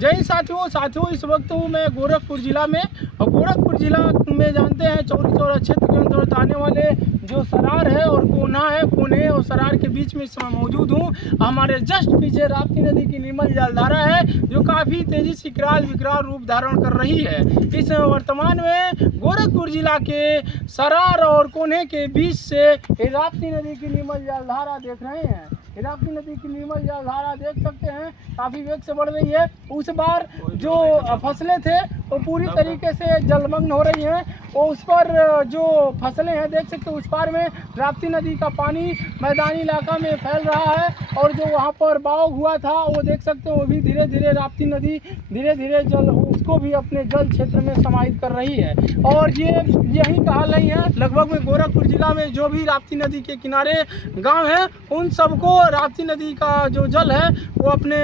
जय साथियों इस वक्त हूँ मैं गोरखपुर ज़िला में। और गोरखपुर ज़िला में जानते हैं चौरी चौरा क्षेत्र के अंतर्गत आने वाले जो सरार है और कोना है, कोने और सरार के बीच में इस समय मौजूद हूँ। हमारे जस्ट पीछे राप्ती नदी की निर्मल जलधारा है जो काफ़ी तेज़ी से विकराल रूप धारण कर रही है। इस समय वर्तमान में गोरखपुर ज़िला के सरार और कोने के बीच से राप्ती नदी की निर्मल जलधारा देख रहे हैं। राप्ती नदी की निर्मल जलधारा देख सकते हैं काफ़ी वेग से बढ़ रही है। उस बार जो फसलें थे वो पूरी तरीके से जलमग्न हो रही हैं और उस पर जो फसलें हैं देख सकते हैं उस पार में राप्ती नदी का पानी मैदानी इलाका में फैल रहा है और जो वहाँ पर बहाव हुआ था वो देख सकते हो वो भी धीरे धीरे राप्ती नदी धीरे धीरे उसको भी अपने जल क्षेत्र में समाहित कर रही है। और यही का हाल नहीं है, लगभग में गोरखपुर जिला में जो भी राप्ती नदी के किनारे गांव हैं उन सबको राप्ती नदी का जो जल है वो अपने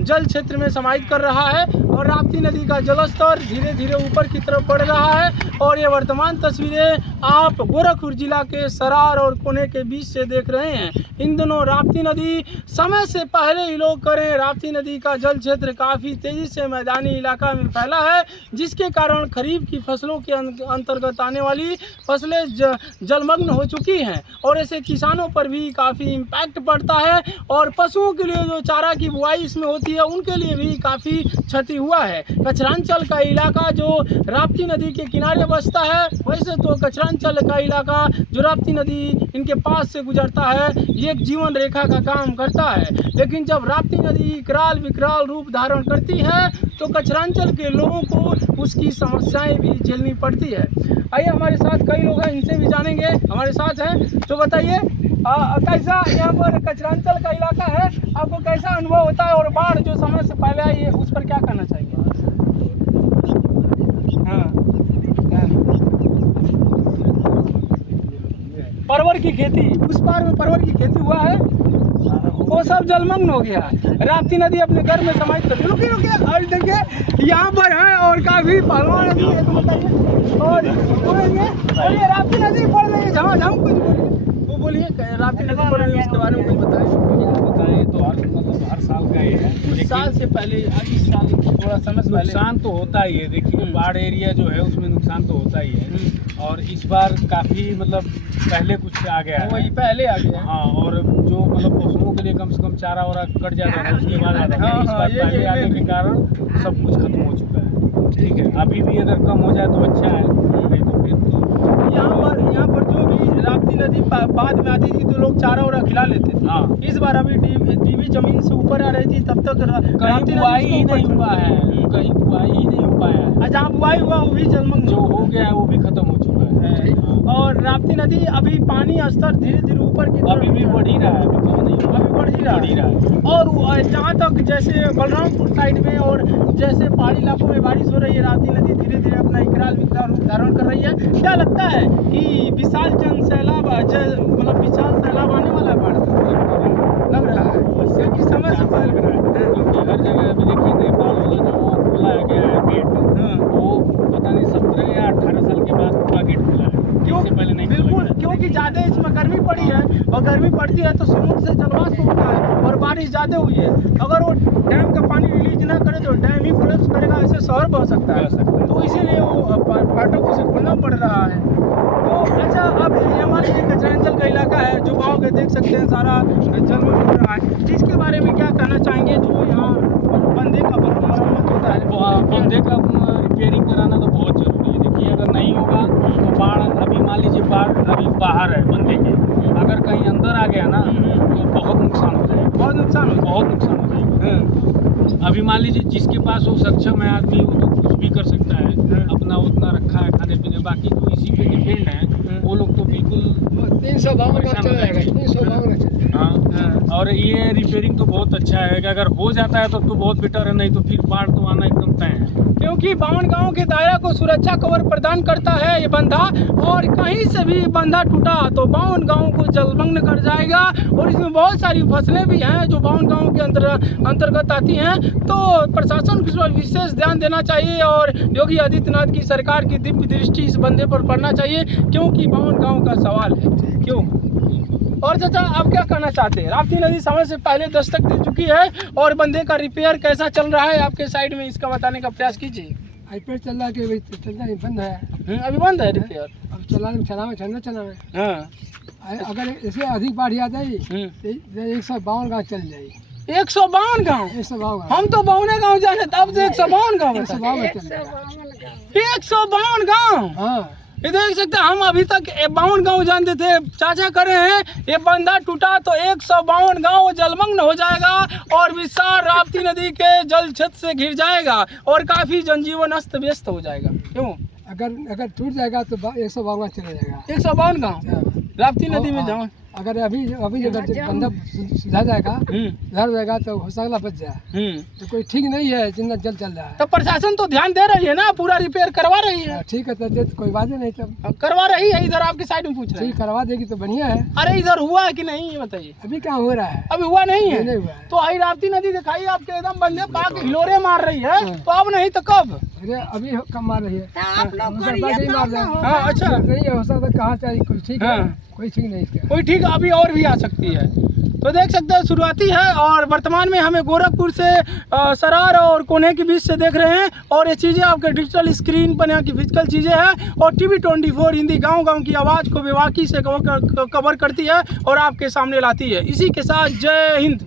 जल क्षेत्र में समाहित कर रहा है और राप्ती नदी का जलस्तर धीरे धीरे ऊपर की तरफ बढ़ रहा है। और ये वर्तमान तस्वीरें आप गोरखपुर जिला के सरार और कोने के बीच से देख रहे हैं। इन दिनों राप्ती नदी समय से पहले ही लोग करें, राप्ती नदी का जल क्षेत्र काफ़ी तेज़ी से मैदानी इलाका में फैला है जिसके कारण खरीफ की फसलों के अंतर्गत आने वाली फसलें जलमग्न हो चुकी हैं और ऐसे किसानों पर भी काफ़ी इम्पैक्ट पड़ता है और पशुओं के लिए जो चारा की बुआई इसमें होती है उनके लिए भी काफ़ी क्षति हुआ है। कचरांचल का इलाका जो राप्ती नदी के किनारे बसता है, वैसे तो कचरांचल का इलाका जो राप्ती नदी इनके पास से गुजरता है ये एक जीवन रेखा का काम करता है। लेकिन जब राप्ती नदी विकराल रूप धारण करती है तो कचरांचल के लोगों को उसकी समस्याएं भी झेलनी पड़ती है। आइए हमारे साथ कई लोग हैं, इनसे भी जानेंगे, हमारे साथ हैं। तो बताइए कैसा यहाँ पर कचरांचल का इलाका है, आपको कैसा अनुभव होता है और बाढ़ जो समय से पहले आई है उस पर क्या करना चाहिए? परवर की खेती, उस पार में परवर की खेती हुआ है वो सब जलमग्न हो गया। राप्ती नदी अपने घर में समाहित कर दी। रुकिए और देखिए यहाँ पर है और काफी पहलवान नदी है, तो बताइए और ये राप्ती नदी पड़ रही है झमाझम, कुछ वो बोलिए राप्ती नदी पड़ रही है उसके बारे में कुछ बताइए। तो हर साल का ये है, कुछ साल से पहले इस साल थोड़ा समय से नुकसान तो होता ही है। देखिए बाढ़ एरिया जो है उसमें नुकसान तो होता ही है और इस बार काफ़ी मतलब पहले कुछ आ गया है, वही पहले आ गया। हाँ, और जो मतलब पशुओं के लिए कम से कम चारा वारा कट जाता है उसके बाद आता है। इस बार पहले आने के कारण सब कुछ खत्म हो चुका है। ठीक है, अभी भी अगर कम हो जाए तो अच्छा है, नहीं तो फिर तो यहाँ पर जो भी राप्ती नदी बाद में आती थी तो लोग चारा वारा खिला लेते थे। हाँ, इस बार अभी टीवी जमीन से ऊपर आ रही थी तब तक कहीं बुआई ही नहीं हुआ है, कहीं बुआई ही नहीं हो पाया है। जहाँ बुआई हुआ वो भी जलमग्न जो हो गया है वो भी खत्म हो चुका है। और राप्ती नदी अभी पानी स्तर धीरे धीरे ऊपर की अभी भी बढ़ ही रहा है, अभी बढ़ ही रहा है। और जहाँ तक जैसे बलरामपुर साइड में और जैसे पहाड़ी इलाकों में बारिश हो रही है, राप्ती नदी धीरे धीरे अपना विकराल रूप धारण कर रही है। क्या लगता है कि विशाल सैलाब आने वाला है? लग रहा है क्योंकि समय से फैल रहा है, क्योंकि हर जगह अभी देखिए नेपाल वाला जो खुला गया है गेट, वो पता नहीं 17 या 18 साल के बाद पूरा गेट खुला है, इससे पहले नहीं। बिल्कुल, क्योंकि ज़्यादा इसमें गर्मी पड़ी है और गर्मी पड़ती है तो समुद्र से जलवाष्प होता है और बारिश ज़्यादा हुई है। अगर वो डैम का पानी रिलीज ना करे तो डैम ही कोलैप्स करेगा, ऐसे शहर बह सकता है। तो इसीलिए वो फाटक उसे खोलना पड़ रहा है। तो अच्छा, अब ये हमारे ये कचरांचल का इलाका है जो गाँव के देख सकते हैं सारा जलमग्न हो रहा है, जिसके बारे में क्या कहना चाहेंगे? जो यहाँ बंदे का मरम्मत होता है, बंदे का रिपेयरिंग कराना तो बहुत जरूरी है। देखिए अगर नहीं होगा तो बाढ़, अभी मान लीजिए बाढ़ अभी बाहर है बंदे के, अगर कहीं अंदर आ गया ना तो बहुत नुकसान हो जाएगा, बहुत नुकसान हो जाएगा। अभी मान लीजिए जिसके पास वो सक्षम है आदमी वो तो कुछ भी कर सकता है, अपना उतना रखा है खाने पीने, बाकी जो इसी पे डिपेंड है वो लोग तो बिल्कुल 352। हाँ, और ये रिपेयरिंग तो बहुत अच्छा है कि अगर हो जाता है तब तो बहुत बेटर है, नहीं तो फिर बाढ़ तो आना एकदम तय है। क्योंकि 52 गाँव के दायरा को सुरक्षा कवर प्रदान करता है ये बंधा, और कहीं से भी बंधा टूटा तो 52 गाँव को जलमग्न कर जाएगा। और इसमें बहुत सारी फसलें भी हैं जो 52 गाँव के अंतर्गत आती हैं। तो प्रशासन को विशेष ध्यान देना चाहिए और योगी आदित्यनाथ की सरकार की दिव्य दृष्टि इस बंदे पर पड़ना चाहिए, क्योंकि 52 गाँव का सवाल है। क्यों? और चाचा आप क्या कहना चाहते हैं? राप्ती नदी समय से पहले दस्तक दे चुकी है और बंदे का रिपेयर कैसा चल रहा है आपके साइड में, इसका बताने का प्रयास कीजिए। रिपेयर चल रहा है कि चल रहा है, बंद है अभी बंद है रिपेयर। अब चलावे हाँ। अगर ऐसे अधिक बाढ़ आ जाए तो 152 गाँव चल जाए। 152 गाँव? 152 हम तो 52 गाँव जाने तब से 152 गाँव। 152 चल जाएगा। 152 गाँव? हाँ ये देख सकते हैं, हम अभी तक 52 गाँव जानते थे। चाचा करे हैं ये बंदा टूटा तो 152 गाँव जलमग्न हो जाएगा और विशाल राप्ती नदी के जल छत से घिर जाएगा और काफी जनजीवन अस्त व्यस्त हो जाएगा। क्यों? अगर टूट जाएगा तो 152 चला जाएगा। 152 गाँव राप्ती नदी में जाओ। अगर अभी अगर बंदा सुधर जाएगा सुधर जाएगा तो हो सकता बच जाए। तो कोई ठीक नहीं है जितना जल चल रहा है। तो प्रशासन तो ध्यान दे रही है ना, पूरा रिपेयर करवा रही है। ठीक है तो कोई बात ही नहीं, तब करवा रही है। इधर आपकी साइड में पूछ रहे हैं। ठीक करवा देगी तो बढ़िया है। अरे इधर हुआ है कि नहीं ये बताइए। अभी क्या हो रहा है? अभी हुआ नहीं है। नहीं हुआ है। तो आई राप्ती नदी दिखाई आपके एकदम बंदे पाक हिलोरे मार रही है। तो अब नहीं तो कब? अरे अभी कम मार रही है। हाँ अच्छा नहीं हो सकता कहाँ चाहिए कोई ठीक है। हाँ। कोई ठीक नहीं इसका। कोई ठीक अभी और भी आ सकती है। तो देख सकते हैं शुरुआती है और वर्तमान में हमें गोरखपुर से सरार और कोने के बीच से देख रहे हैं और ये चीज़ें आपके डिजिटल स्क्रीन पर यहाँ की फिजिकल चीज़ें हैं और टीवी 24 हिंदी गांव-गांव की आवाज़ को बेबाकी से कवर करती है और आपके सामने लाती है। इसी के साथ जय हिंद।